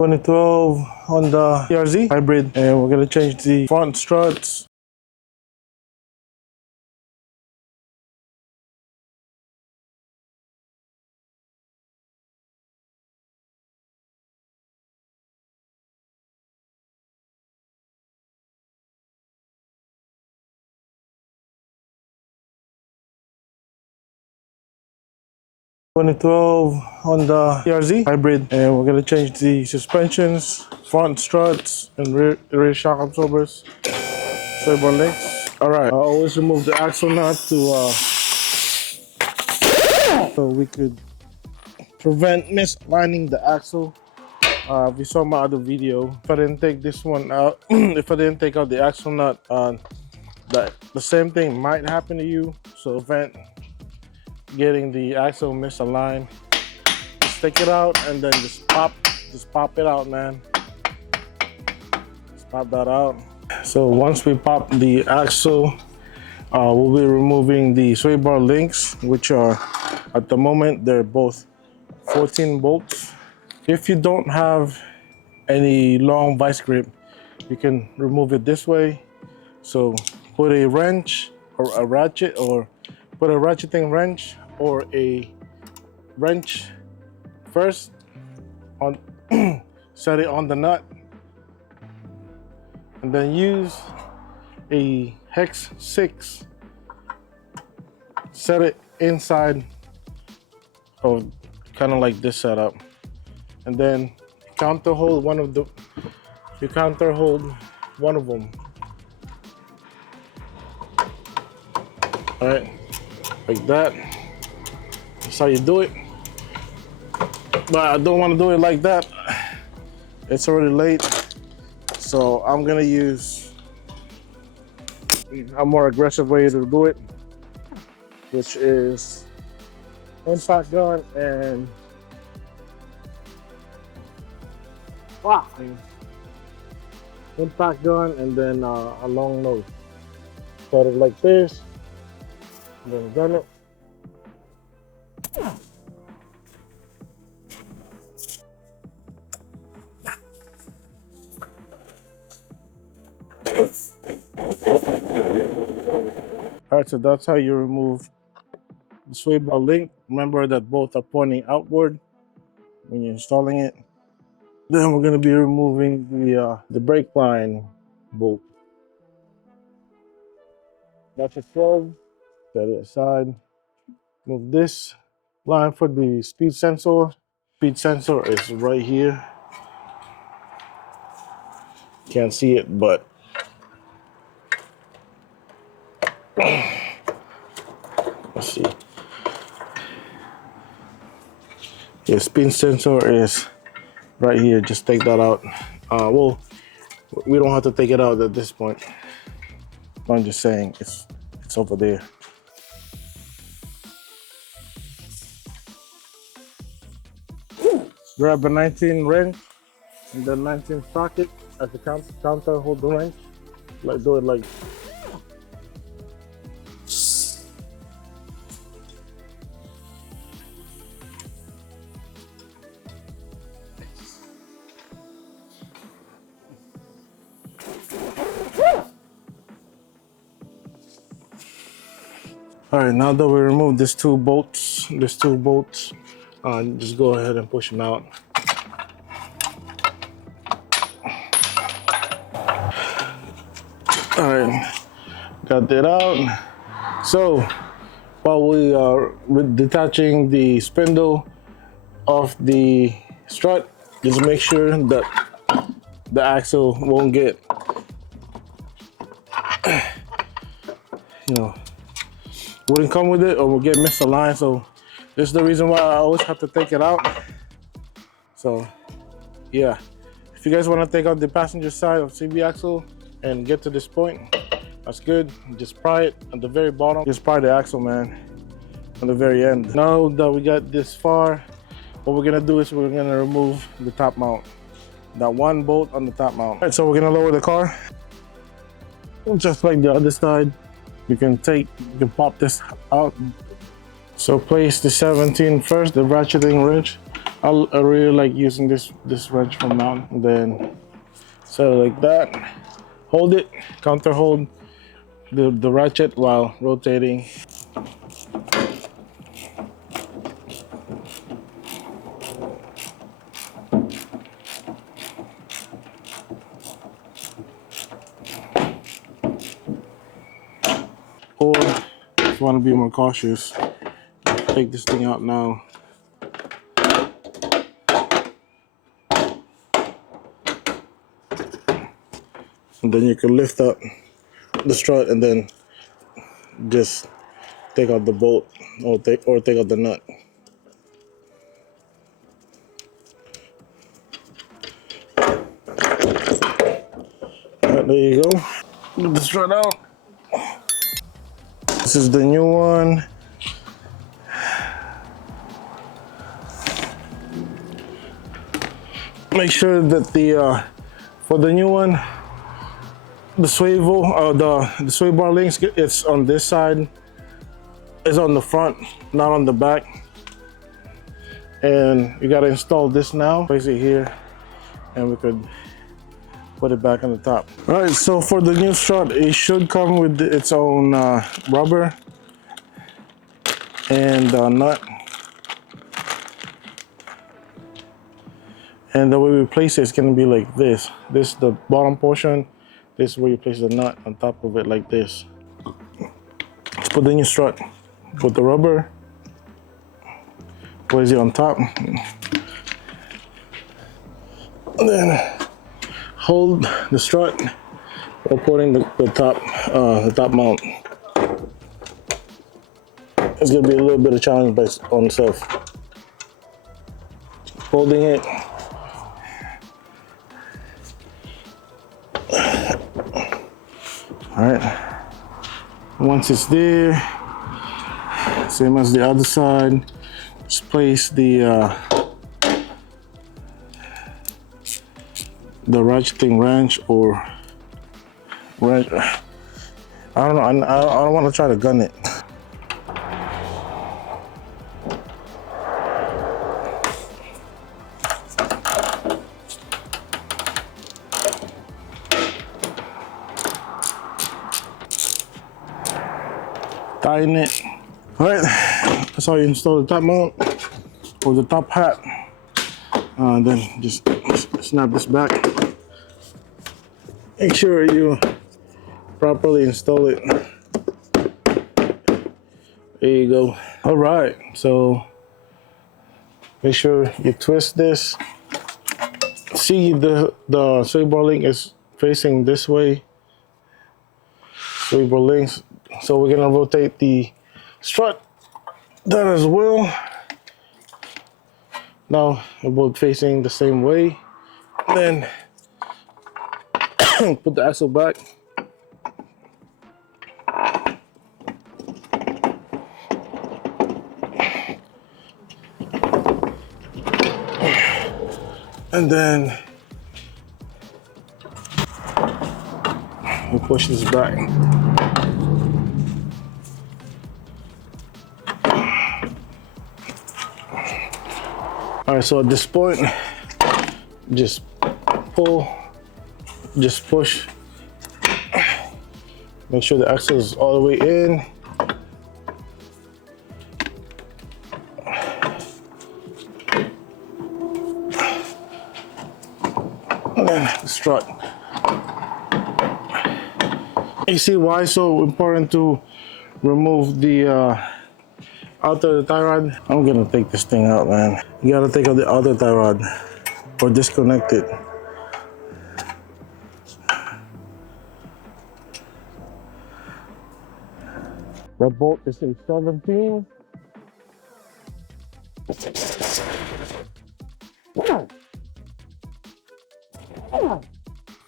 2012 Honda CRZ hybrid, and we're gonna change the front struts. (2012 Honda CRZ hybrid), and we're gonna change the suspensions, front struts, and rear shock absorbers, sway bar links. All right, I always remove the axle nut to so we could prevent misaligning the axle. If you saw my other video, if I didn't take this one out, if I didn't take out the axle nut, the same thing might happen to you. So prevent getting the axle misaligned, just take it out and then just pop it out, man. Just pop that out. So once we pop the axle, we'll be removing the sway bar links, which are, at the moment, they're both 14 bolts. If you don't have any long vice grip, you can remove it this way. So put a wrench or a ratchet, or put a ratcheting wrench or a wrench first on set it on the nut, and then use a hex 6, set it inside of kind of like this setup, and then counter hold one of them. All right, like that. That's how you do it. But I don't want to do it like that. It's already late. So I'm gonna use a more aggressive way to do it, which is impact gun and impact gun, and then a long nose. Start it like this, and then gun it. All right, so that's how you remove the sway bar link. Remember that both are pointing outward when you're installing it. Then we're going to be removing the brake line bolt. That's a 12. Set it aside. Move this line for the speed sensor. Speed sensor is right here. Can't see it, but let's see. Yeah, speed sensor is right here. Just take that out. Well, we don't have to take it out at this point. I'm just saying it's over there. Grab a 19 wrench and then 19 socket as a counter. Hold the wrench. Do it like. All right, now that we removed these two bolts, just go ahead and push them out. All right, got that out. So while we are detaching the spindle off the strut, just make sure that the axle won't get, wouldn't come with it, or will get misaligned. So this is the reason why I always have to take it out. So yeah, if you guys want to take out the passenger side of CB axle and get to this point, that's good. Just pry it at the very bottom. Just pry the axle, man, on the very end. Now that we got this far, what we're gonna do is we're gonna remove the top mount, that one bolt on the top mount. All right, so we're gonna lower the car, just like the other side. You can pop this out. So place the 17 first, the ratcheting wrench I really like using this wrench for mount. And then set it like that. Hold it, counter hold the ratchet while rotating. Or if you want to be more cautious, take this thing out now. And then you can lift up the strut and then just take out the bolt or take out the nut. Alright, there you go. Get the strut out. This is the new one. Make sure that the for the new one, the swivel, the sway bar links, it's on this side. It's on the front, not on the back. And you gotta install this now. Place it here, and we could put it back on the top. All right, so for the new strut, it should come with its own rubber and nut. And the way we place it is gonna be like this. This the bottom portion. This is where you place the nut on top of it like this. Let's put the new strut. Put the rubber. Place it on top. And then hold the strut while putting the top mount. It's gonna be a little bit of challenge by on itself. Holding it. All right. Once it's there, same as the other side, just place the ratcheting wrench or wrench. I don't know. I don't want to try to gun it. Tighten it. All right, that's how you install the top mount or the top hat. Then just snap this back. Make sure you properly install it. There you go. All right, so make sure you twist this. See, the sway bar link is facing this way. Sway bar links. So we're gonna rotate the strut that as well. Now we're both facing the same way. Then put the axle back. And then we push this back. All right, so at this point, just pull, just push. Make sure the axle is all the way in. And then the strut. You see why it's so important to remove the outer tie rod? I'm gonna take this thing out, man. You gotta take out the outer tie rod or disconnect it. That bolt is in 17.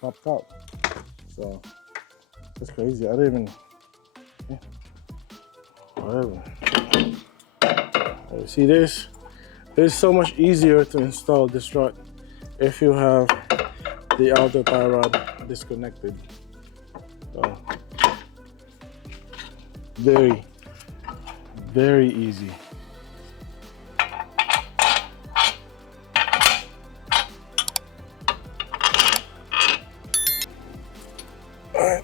Popped out. So it's crazy. I didn't even. Yeah. Whatever. You see this? It's so much easier to install this strut if you have the outer tie rod disconnected. So very, very easy. right.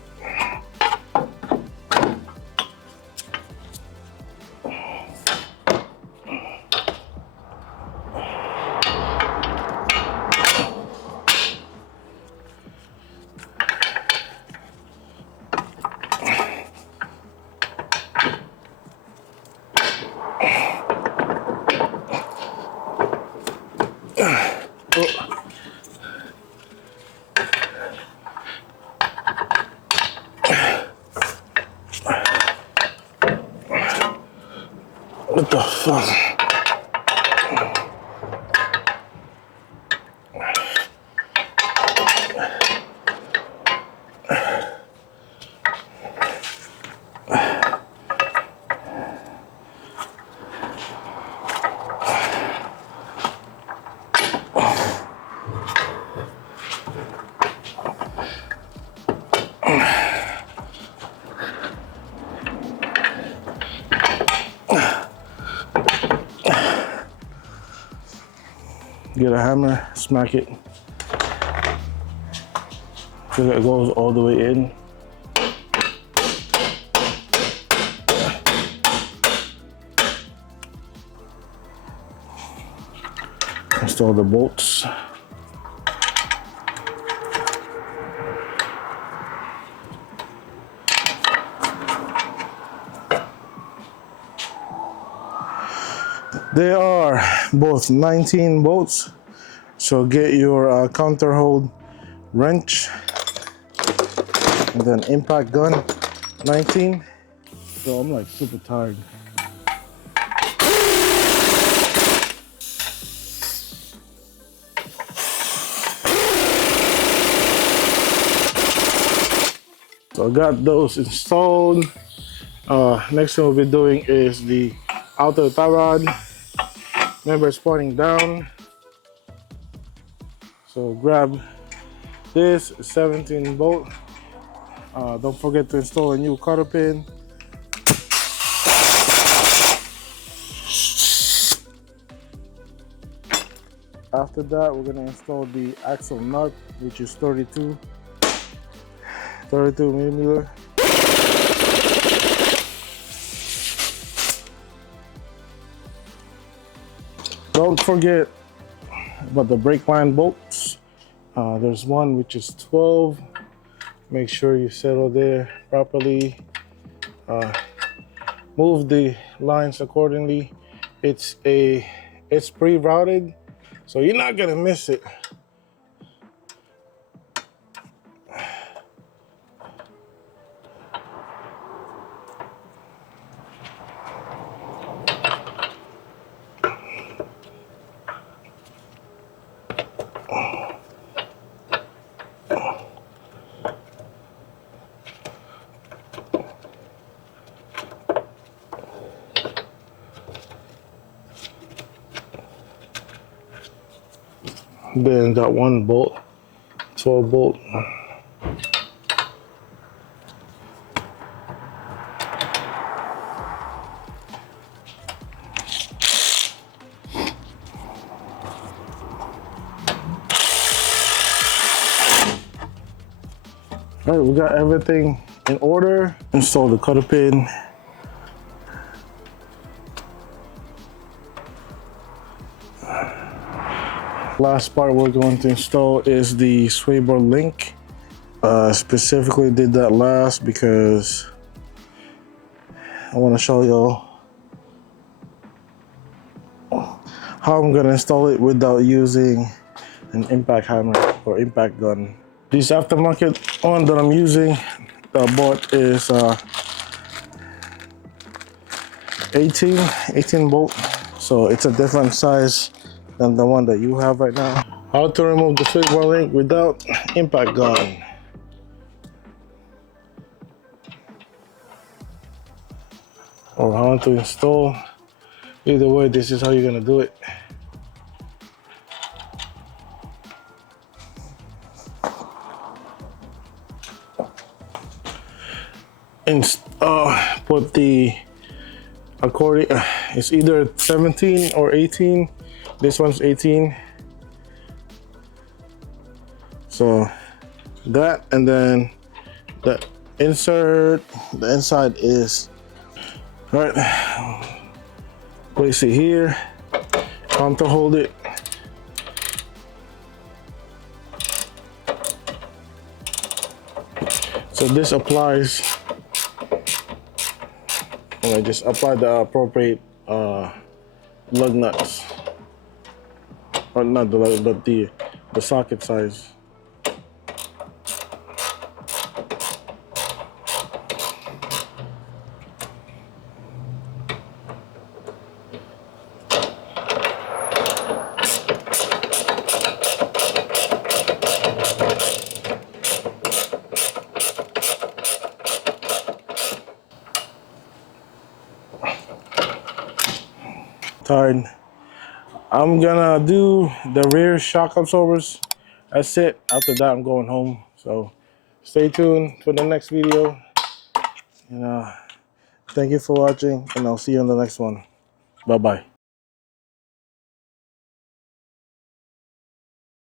What the fuck? Get a hammer, smack it till it goes all the way in. Install the bolts. They are both 19 bolts, so get your counter hold wrench and then impact gun 19. So I'm like super tired. So I got those installed. Next thing we'll be doing is the outer tie rod. Remember, it's pointing down. So grab this 17 bolt. Don't forget to install a new cotter pin. After that, we're gonna install the axle nut, which is 32 millimeter. Don't forget about the brake line bolts. There's one which is 12. Make sure you settle there properly. Move the lines accordingly. It's pre-routed, so you're not gonna miss it. Then got one bolt, 12 bolt. All right, we got everything in order. Install the cotter pin. Last part we're going to install is the sway bar link. Specifically did that last because I want to show y'all how I'm gonna install it without using an impact hammer or impact gun. This aftermarket one that I'm using, that I bought, is 18 bolt, so it's a different size than the one that you have right now. How to remove the sway bar link without impact gun. Or how to install. Either way, this is how you're gonna do it. Put the accordion, it's either 17 or 18. This one's 18. So that, and then The insert, the inside is, all right, place it here, counter hold it. So this applies, and I just apply the appropriate lug nuts, or not the lug, but the socket size. Tired. I'm gonna do the rear shock absorbers. That's it. After that, I'm going home. So stay tuned for the next video. And thank you for watching, and I'll see you on the next one. Bye bye.